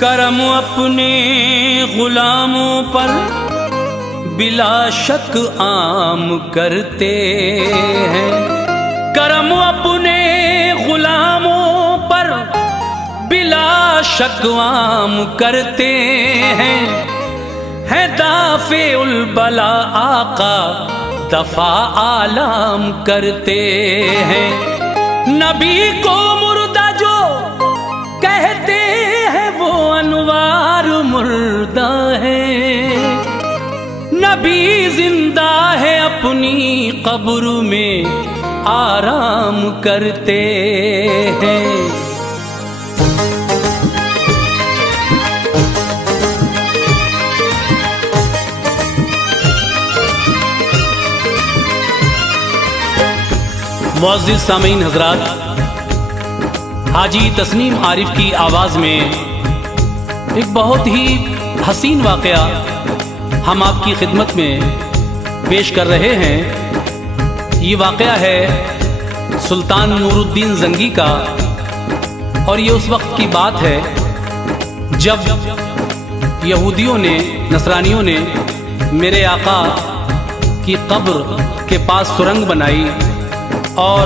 करम अपने गुलामों पर बिला शक आम करते हैं। करम अपने गुलामों पर बिला शक आम करते हैं। है दाफे उल बला आका दफा आलाम करते हैं। नबी को मुर्दा जो कहते हैं वो अनवार मुर्दा है। नबी जिंदा है अपनी कब्र में आराम करते हैं। मुअज़्ज़िज़ सामीन हज़रात, हाजी तस्नीम आरिफ की आवाज़ में एक बहुत ही हसीन वाक़या हम आपकी खिदमत में पेश कर रहे हैं। ये वाक़या है सुल्तान नूरुद्दीन ज़ंगी का, और ये उस वक्त की बात है जब यहूदियों ने, नसरानियों ने मेरे आका की कब्र के पास सुरंग बनाई और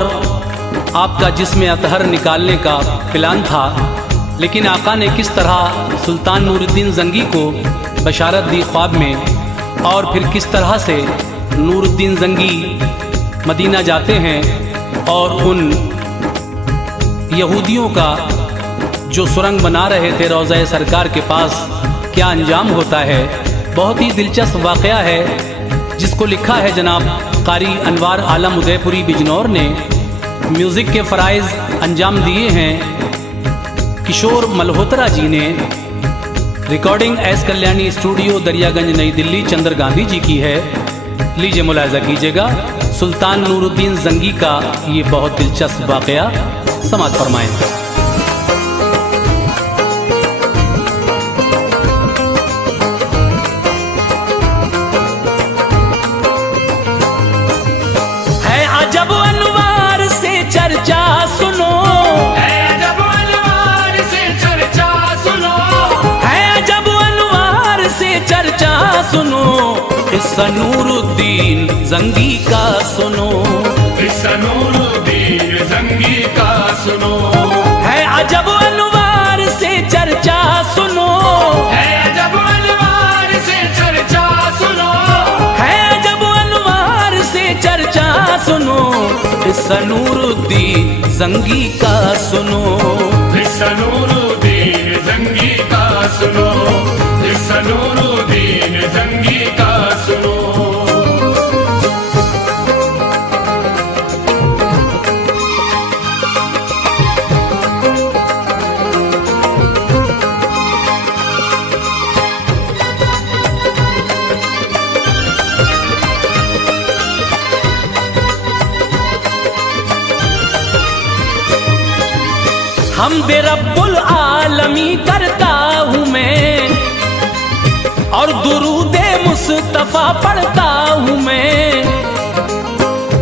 आपका जिस्म अतहर निकालने का प्लान था। लेकिन आका ने किस तरह सुल्तान नूरुद्दीन ज़ंगी को बशारत दी ख्वाब में, और फिर किस तरह से नूरुद्दीन ज़ंगी मदीना जाते हैं और उन यहूदियों का जो सुरंग बना रहे थे रोज़ा सरकार के पास क्या अंजाम होता है। बहुत ही दिलचस्प वाक़या है जिसको लिखा है जनाब कारी अनवार आलम उदयपुरी बिजनौर ने। म्यूज़िक के फ़राइज़ अंजाम दिए हैं किशोर मल्होत्रा जी ने। Recording S Kalyani studio Daryaganj नई दिल्ली चंद्र गांधी जी की है। लीजिए मुलाहिज़ा कीजिएगा सुल्तान नूरुद्दीन ज़ंगी का ये बहुत दिलचस्प वाक़या, समाअत फरमाएं। अजब अनवार से चर्चा सुनो, है अजब अनवार से चर्चा सुनो, है अजब अनवार से चर्चा सुनो। किस्सा नूरुद्दीन ज़ंगी का सुनो, किस्सा नूरुद्दीन ज़ंगी का सुनो। है अजब अनवार से चर्चा सुनो, है अजब अनवार से चर्चा सुनो, है अजब अनवार से चर्चा सुनो। किस्सा नूरुद्दीन ज़ंगी का सुनो, किस्सा नूरुद्दीन ज़ंगी का सुनो, किस्सा नूरुद्दीन ज़ंगी का सुनो। हमदे रब्बुल आलमी करता हूँ मैं, और दुरूदे मुस्तफ़ा पढ़ता हूँ मैं।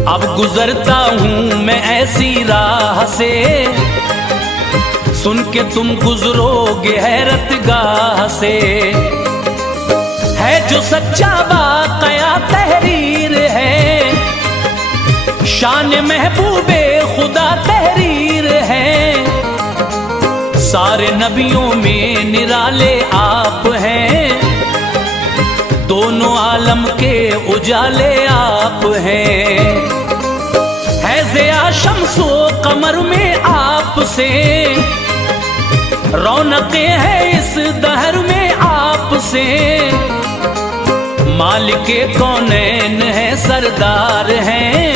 अब गुजरता हूँ मैं ऐसी राह से, सुन के तुम गुजरोगे हैरत गाह से। है जो सच्चा वाक़या तहरीर है, शान महबूबे खुदा तहरीर है। सारे नबियों में निराले आप हैं, दोनों आलम के उजाले आप हैं। है ज़िया शम्सो कमर में आपसे, रौनकें हैं इस दहर में आपसे। मालिके कौनैन है, सरदार हैं,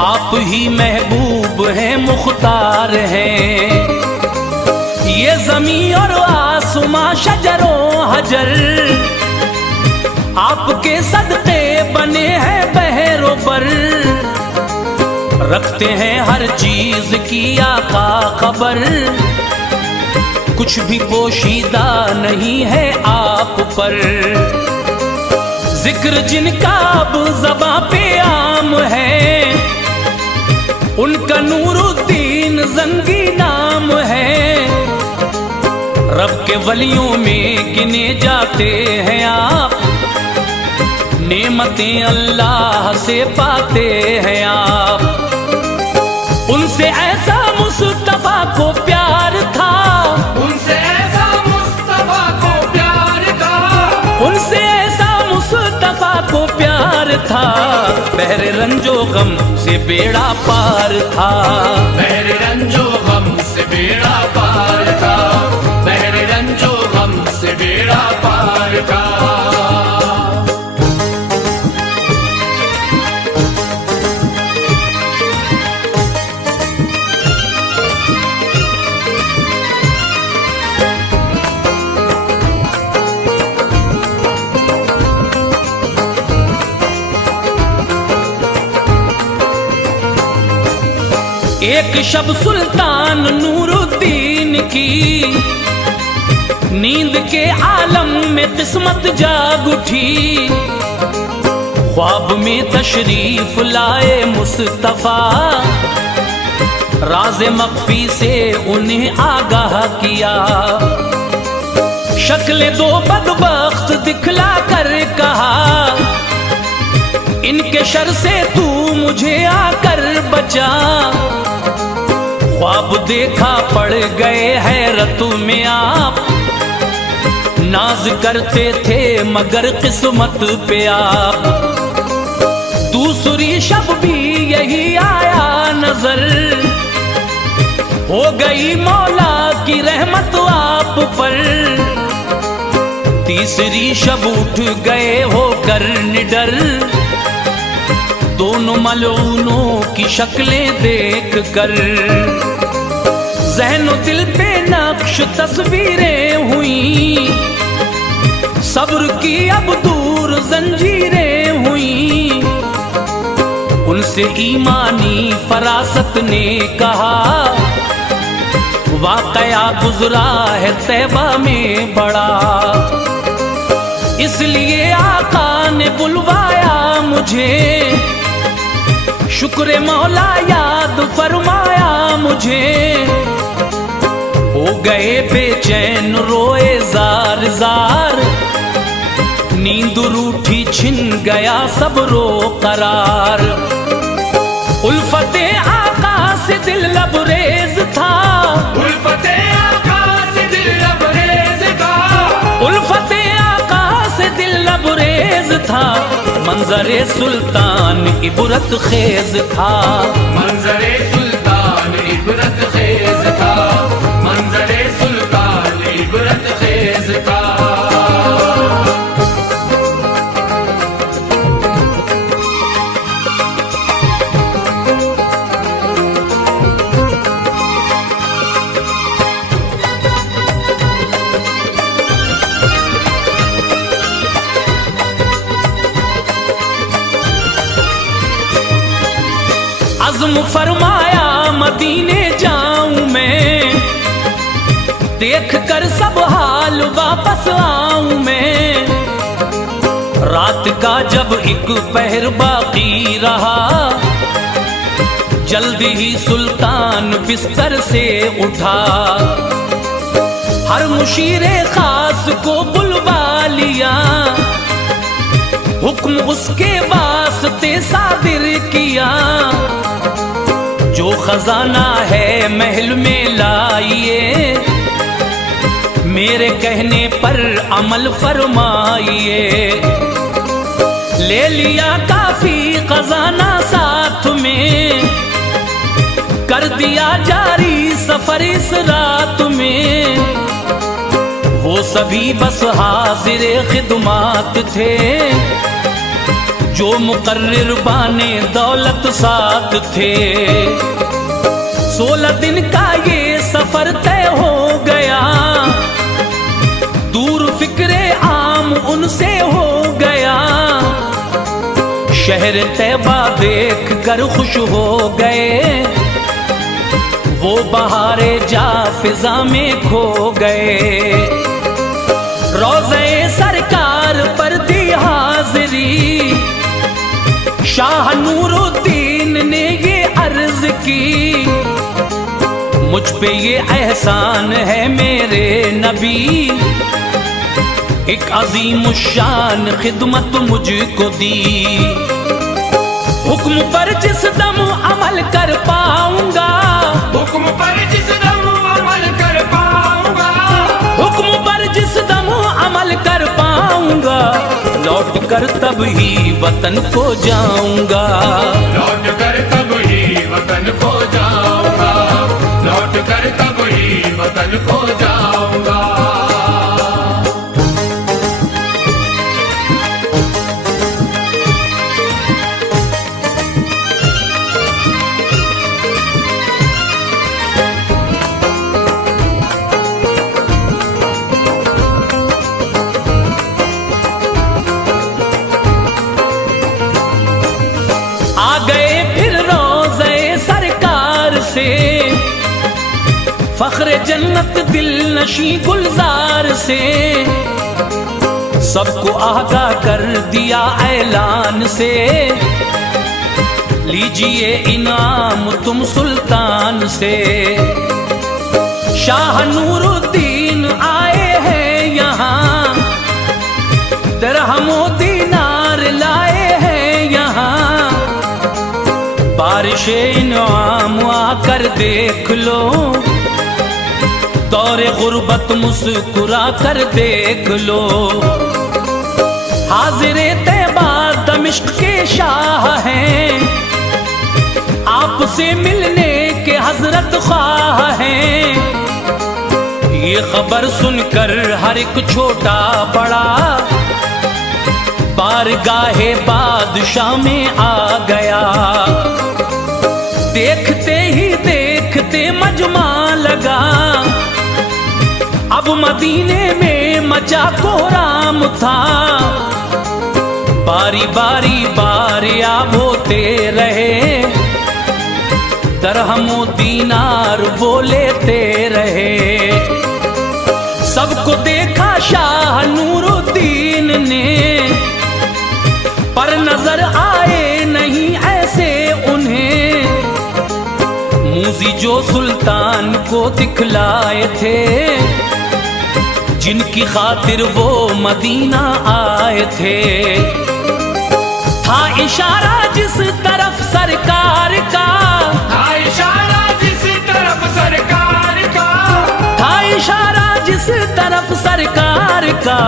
आप ही महबूब हैं, मुख्तार हैं। ये ज़मीं और आसमां शजरो हजर, आपके सदक़े बने हैं बहरो बर। रखते हैं हर चीज की आका खबर, कुछ भी पोशीदा नहीं है आप पर। जिक्र जिनका अब ज़बां पे आम है, उनका नूरुद्दीन ज़ंगी नाम है। रब के वलियों में गिने जाते हैं आप, नेमतें अल्लाह से पाते हैं आप। उनसे ऐसा मुस्तफा को प्यार था, उनसे ऐसा मुस्तफा को प्यार था, उनसे ऐसा मुस्तफा को प्यार था, बहरे रंजो गम से बेड़ा पार था, बहरे रंजो गम से बेड़ा पार था, बहरे रंजो गम से बेड़ा पार था। एक शब सुल्तान नूरुद्दीन की नींद के आलम में किस्मत जाग उठी, ख्वाब में तशरीफ लाए मुस्तफा, राज मख्फी से उन्हें आगाह किया। शक्ल दो बदबख्त दिखला कर कहा, इनके शर से तू मुझे आकर बचा। ख्वाब देखा पड़ गए हैरत में आप, नाज करते थे मगर किस्मत पे आप। दूसरी शब भी यही आया नजर, हो गई मौला की रहमत आप पर। तीसरी शब उठ गए होकर निडर, दोनों मलऊनों की शक्लें देख कर। ज़हन दिल पे नक्श तस्वीरें हुई, सब्र की अब दूर जंजीरें हुई। उनसे ईमानी फरासत ने कहा, वाकया गुजरा है तैबा में बड़ा, इसलिए आका ने बुलवाया मुझे। शुक्र मौला याद फरमाया मुझे, हो गए बेचैन रोए जार जार। नींद रूठी छिन गया सब्रो करार, उल्फते आका से दिल लबरेज था, उल्फते आका से दिल लबरेज था, उल्फते आका से दिल लबरेज था। मंजरे सुल्तान इबरत खेज था, मंजरे सुल्तान इबरत खेज था, मंजरे सुल्तान इबरत खेज था। अज़्म फरमाया मदीने जाऊं मैं, देख कर सब हाल वापस आऊं मैं। रात का जब एक पहर बाकी रहा, जल्दी ही सुल्तान बिस्तर से उठा। हर मुशीरे खास को बुलवा लिया, हुक्म उसके वास्ते सादिर किया। जो खजाना है महल में लाइए, मेरे कहने पर अमल फरमाइए। ले लिया काफी खजाना साथ में, कर दिया जारी सफर इस रात में। वो सभी बस हाजिर खिदमात थे, जो मुकर्रिर बाने दौलत साथ थे। 16 दिन का ये सफर तय हो गया, दूर फिक्रे आम उनसे हो गया। शहर तैबा देख कर खुश हो गए, वो बहारे जा फिजा में खो गए। रोज़े सरकार पर दी हाजिरी, शाह नूरुद्दीन ने ये अर्ज की। मुझ पे ये एहसान है मेरे नबी, एक अजीम शान खिदमत मुझको दी। हुक्म पर जिस दम अमल कर पाऊंगा, हुक्म पर जिस दम अमल कर पाऊंगा, हुक्म पर जिस दम अमल कर पाऊंगा, लौट कर तब ही वतन को जाऊंगा। लौट कर तब ही वतन को जाऊंगा, लौट कर तब ही वतन को जाऊंगा। फख्र जन्नत दिल नशी गुलजार से, सबको आगाह कर दिया ऐलान से, लीजिए इनाम तुम सुल्तान से। शाह नूरुद्दीन आए हैं यहाँ, दिरहमो दीनार लाए हैं यहाँ, बारिश इनाम आकर देख लो, दौरे गुर्बत मुस्कुरा कर देख लो। हाजिरे तैबा दमिश्क के शाह हैं, आपसे मिलने के हजरत ख्वाह हैं। ये खबर सुनकर हर एक छोटा बड़ा बारगाहे बादशाह में आ गया। देखते ही देखते मजमा लगा, अब मदीने में मचा कोहराम था। बारी बारी बारियाब होते रहे, दरहमो दीनार वो लेते रहे। सबको देखा शाह नूरुद्दीन ने, पर नजर आए नहीं ऐसे उन्हें। मूजी जो सुल्तान को दिखलाए थे, जिनकी खातिर वो मदीना आए थे। था इशारा जिस तरफ सरकार का, था इशारा जिस तरफ सरकार का, था इशारा जिस तरफ सरकार का,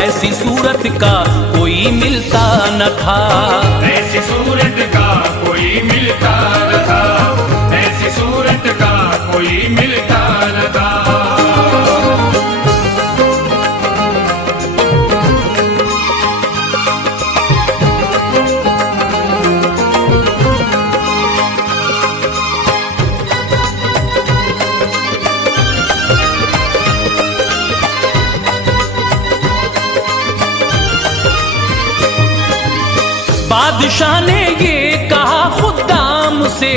ऐसी सूरत का कोई मिलता न था। ऐसी सूरत का कोई मिलता न था, ऐसी सूरत का कोई मिलता न था। बादशाह ने ये कहा खुदाम से,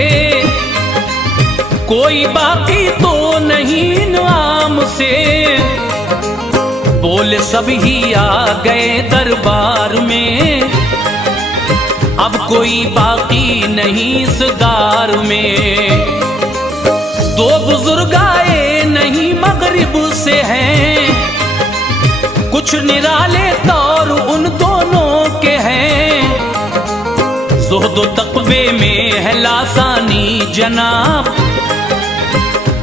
कोई बाकी तो नहीं इनाम से। बोले सभी आ गए दरबार में, अब कोई बाकी नहीं इस दार में। दो बुजुर्ग आए नहीं मगरिब से हैं, कुछ निराले तौर उन दोनों के हैं। ज़ुहद तक़वे में है लासानी जनाब,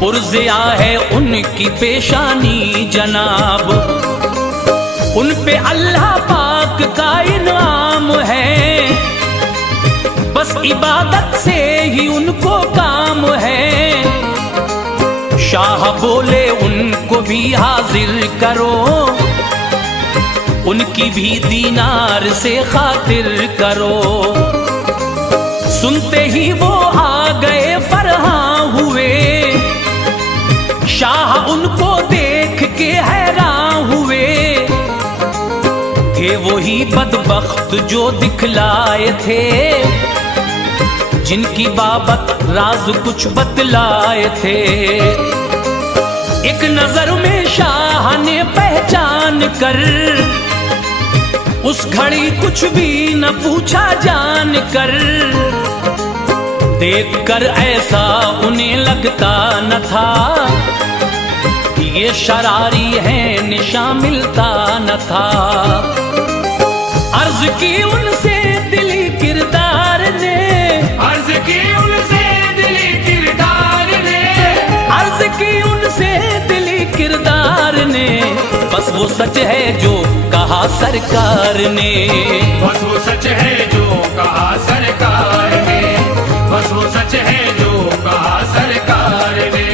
पुरज़िया है उनकी पेशानी जनाब। उन पे अल्लाह पाक का इनाम है, बस इबादत से ही उनको काम है। शाह बोले उनको भी हाजिर करो, उनकी भी दीनार से खातिर करो। सुनते ही वो आ गए फरहां हुए, शाह उनको देख के हैरान हुए। थे वही बदबख्त जो दिखलाए थे, जिनकी बाबत राज कुछ बतलाए थे। एक नजर में शाह ने पहचान कर, उस घड़ी कुछ भी न पूछा जान कर, देखकर ऐसा उन्हें लगता न था कि ये शरारी है, निशा मिलता न था। अर्ज की उनसे दिली किरदार ने, अर्ज की उनसे दिली किरदार ने, अर्ज की उनसे दिली किरदार ने, बस वो सच है जो कहा सरकार ने, बस वो सच है जो कहा सरकार ने, बस वो सच है जो कहा सरकार ने।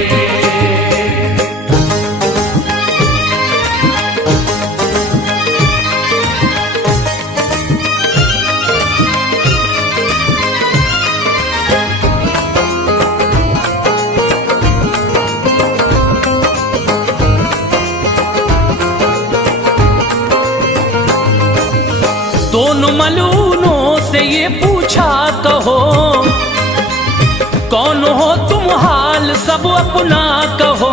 दोनों मलूनों से ये पूछा कहो, कौन हो तुम, हाल सब अपना कहो।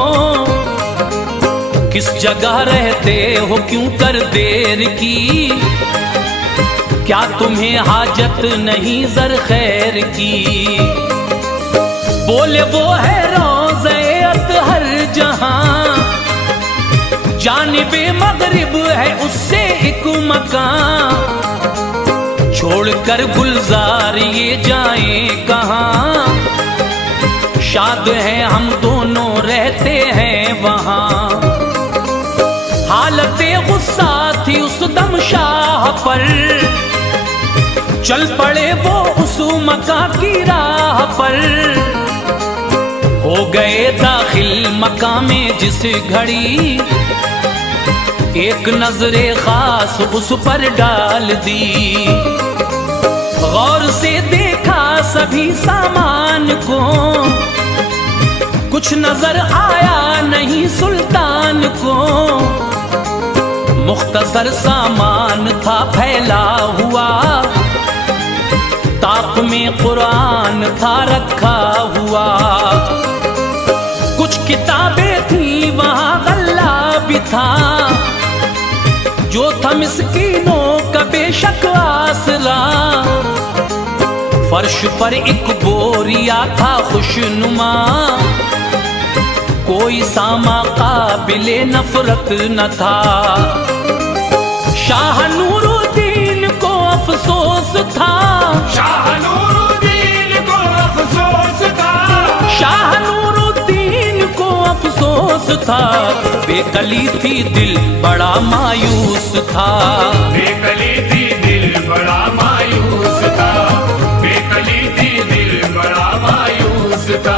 किस जगह रहते हो, क्यों कर देर की, क्या तुम्हें हाजत नहीं जर खैर की। बोले वो है रोज़े अतहर जहां, जानिबे मगरिब है उससे एक मकान। छोड़कर गुलजार ये जाएं कहाँ, शाद हैं हम दोनों रहते हैं वहाँ। हालते गुस्सा थी उस दम शाह पर, चल पड़े वो उस मका की राह पर। हो गए दाखिल मका में जिस घड़ी, एक नजरे खास उस पर डाल दी। गौर से देखा सभी सामान को, कुछ नजर आया नहीं सुल्तान को। मुख्तसर सामान था फैला हुआ, ताक में कुरान था रखा हुआ। कुछ किताबें थी वहाँ गल्ला भी था, जो था मिस्कीनों का बेशक आसरा। फर्श पर एक बोरिया था खुशनुमा, कोई सामा काबिले नफरत न था। शाह नूरुद्दीन को अफसोस था, शाह नूरुद्दीन को अफसोस था, शाह नूरुद्दीन को अफसोस था। बेकली थी दिल बड़ा मायूस था, बेकली थी दिल बड़ा मायूस था, बेकली थी दिल बड़ा मायूस था।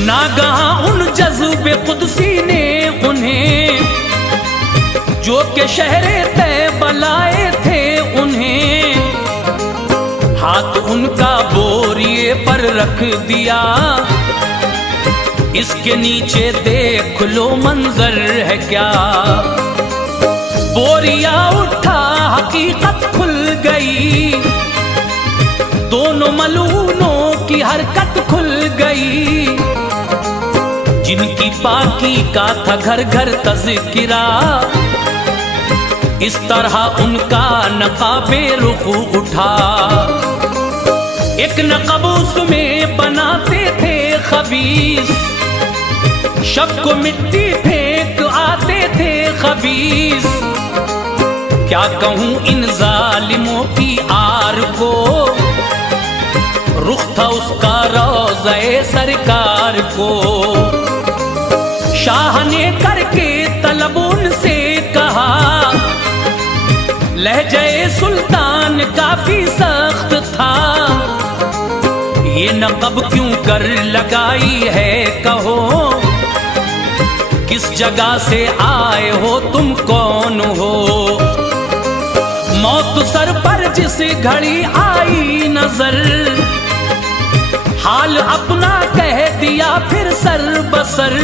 नागहा उन जज्बे कुदसी ने उन्हें, जो के शहरे तय बलाए थे उन्हें। हाथ उनका बोरिए पर रख दिया, इसके नीचे देख लो मंजर है क्या। बोरिया उठा हकीकत खुल गई, दोनों मलूनों की हरकत खुल गई। जिनकी पाकी का था घर घर तज़किरा, इस तरह उनका नकाबे रुख उठा। एक नक़ब उसमें बनाते थे खबीस, शब को मिट्टी फेंक आते थे खबीस। क्या कहूँ इन जालिमों की आर को, रुख था उसका रोज़े सरकार को। शाह ने करके तलब उनसे कहा, लहजे सुल्तान काफी सख्त था। ये नक़ब क्यों कर लगाई है कहो, किस जगह से आए हो तुम कौन हो। मौत सर पर जिस घड़ी आई नजर, हाल अपना कह दिया फिर सर बसर।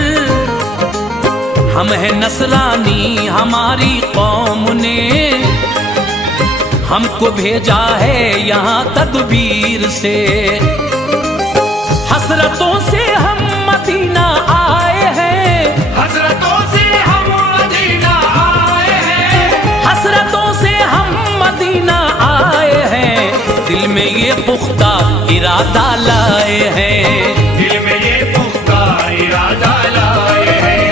हम हैं नसरानी, हमारी कौम ने हमको भेजा है यहाँ तदबीर से। हसरतों से हम मदीना आए हैं, हसरतों से हम मदीना आए हैं, हसरतों से हम मदीना आए हैं। दिल में ये पुख्ता इरादा लाए हैं, दिल में ये पुख्ता इरादा लाए हैं,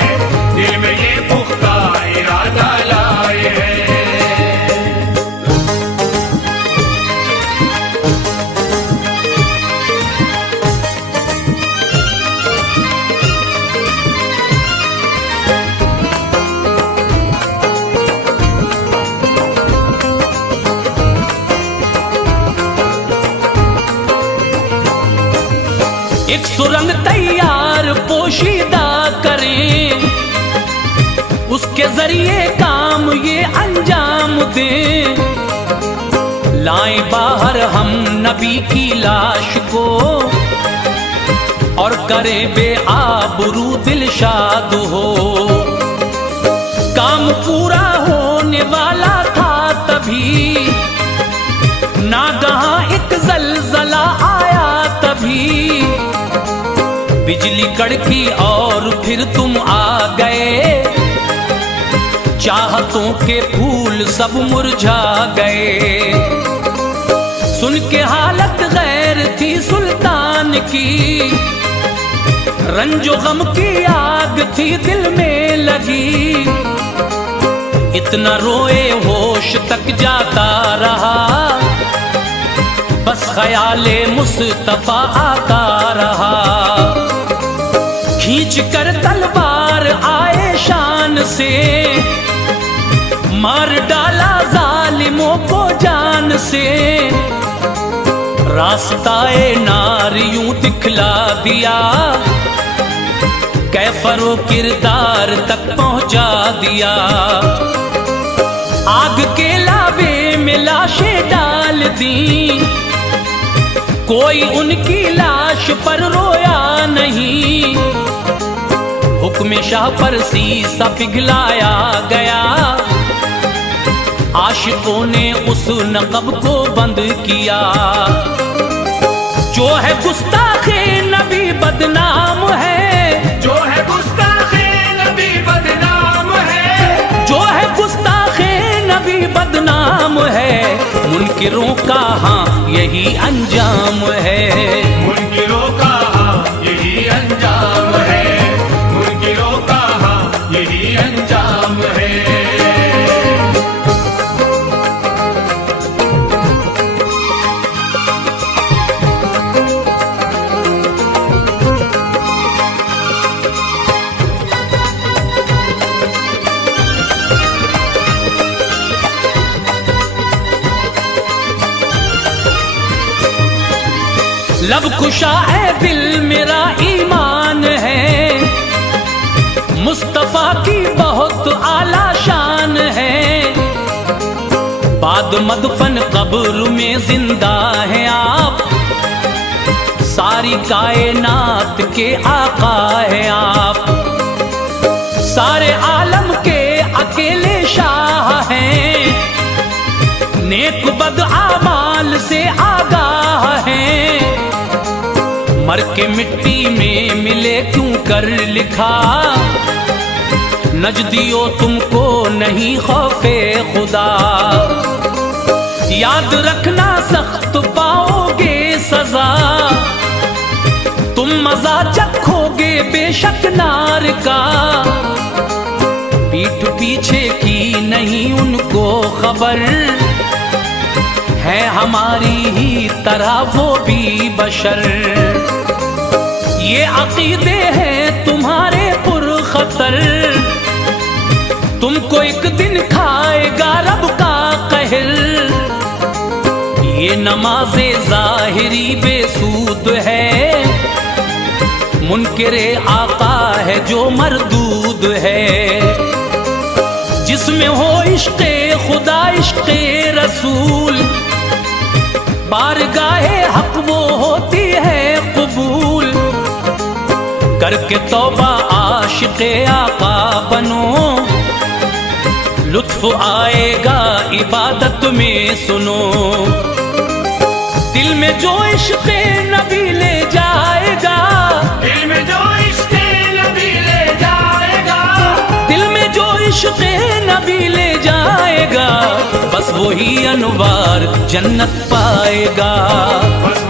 दिल में ये पुख्ता इरादा लाए हैं। एक सुरंग तैयार पोशीदा करें, उसके जरिए काम ये अंजाम दें। लाएं बाहर हम नबी की लाश को और करें बेआबरू दिलशाद हो। काम पूरा होने वाला था तभी, नागहां एक जलजला आया तभी। बिजली कड़की और फिर तुम आ गए, चाहतों के फूल सब मुरझा गए। सुन के हालत गैर थी सुल्तान की, रंजो गम की आग थी दिल में लगी। इतना रोए होश तक जाता रहा, बस ख्याले मुस्तफा आता रहा। खींच कर तलवार आए शान से, मार डाला जालिमों को जान से। रास्ताए नार यूं दिखला दिया, कैफरो किरदार तक पहुंचा दिया। आग के लावे में लाशें डाल दी, कोई उनकी लाश पर रोया नहीं। हुक्म शाह पर शीशा पिघलाया गया, आशिकों ने उस नक़ब को बंद किया। जो है गुस्ताखे नबी बदनाम है, जो है गुस्ताखे नबी बदनाम है, जो है गुस्ताखे नबी बदनाम है। मुनकिरों का हाँ यही अंजाम है, मुनकिरों का हाँ यही अंजाम है, मुनकिरों का हाँ यही अंजाम है। लब खुशा है दिल मेरा ईमान है, मुस्तफा की बहुत आला शान है। बाद मदफन कब्र में जिंदा हैं आप, सारी कायनात के आका हैं आप। सारे आलम के अकेले शाह हैं, नेक बद आमाल से आगाह हैं। मर के मिट्टी में मिले क्यों कर लिखा, नजदियो तुमको नहीं खौफे खुदा। याद रखना सख्त पाओगे सजा, तुम मजा चखोगे बेशक नार का। पीठ पीछे की नहीं उनको खबर, है हमारी ही तरह वो भी बशर। ये अकीदे हैं तुम्हारे पुरखतर, तुमको एक दिन खाएगा रब का कहर। ये नमाज़े ज़ाहिरी बेसूद है, मुनकिरे आका है जो मरदूद है। जिसमें हो इश्क़े खुदा इश्क़े रसूल, बारगाहे हक वो होती है कबूल। करके तौबा आशिक़े आका बनो, लुत्फ आएगा इबादत में सुनो। दिल में जो इश्क़ नबी ले जाएगा, दिल में जो इश्क़ नबी ले जाएगा, दिल में जो इश्क़ नबी ले जाएगा, बस वही अनवार जन्नत पाएगा। बस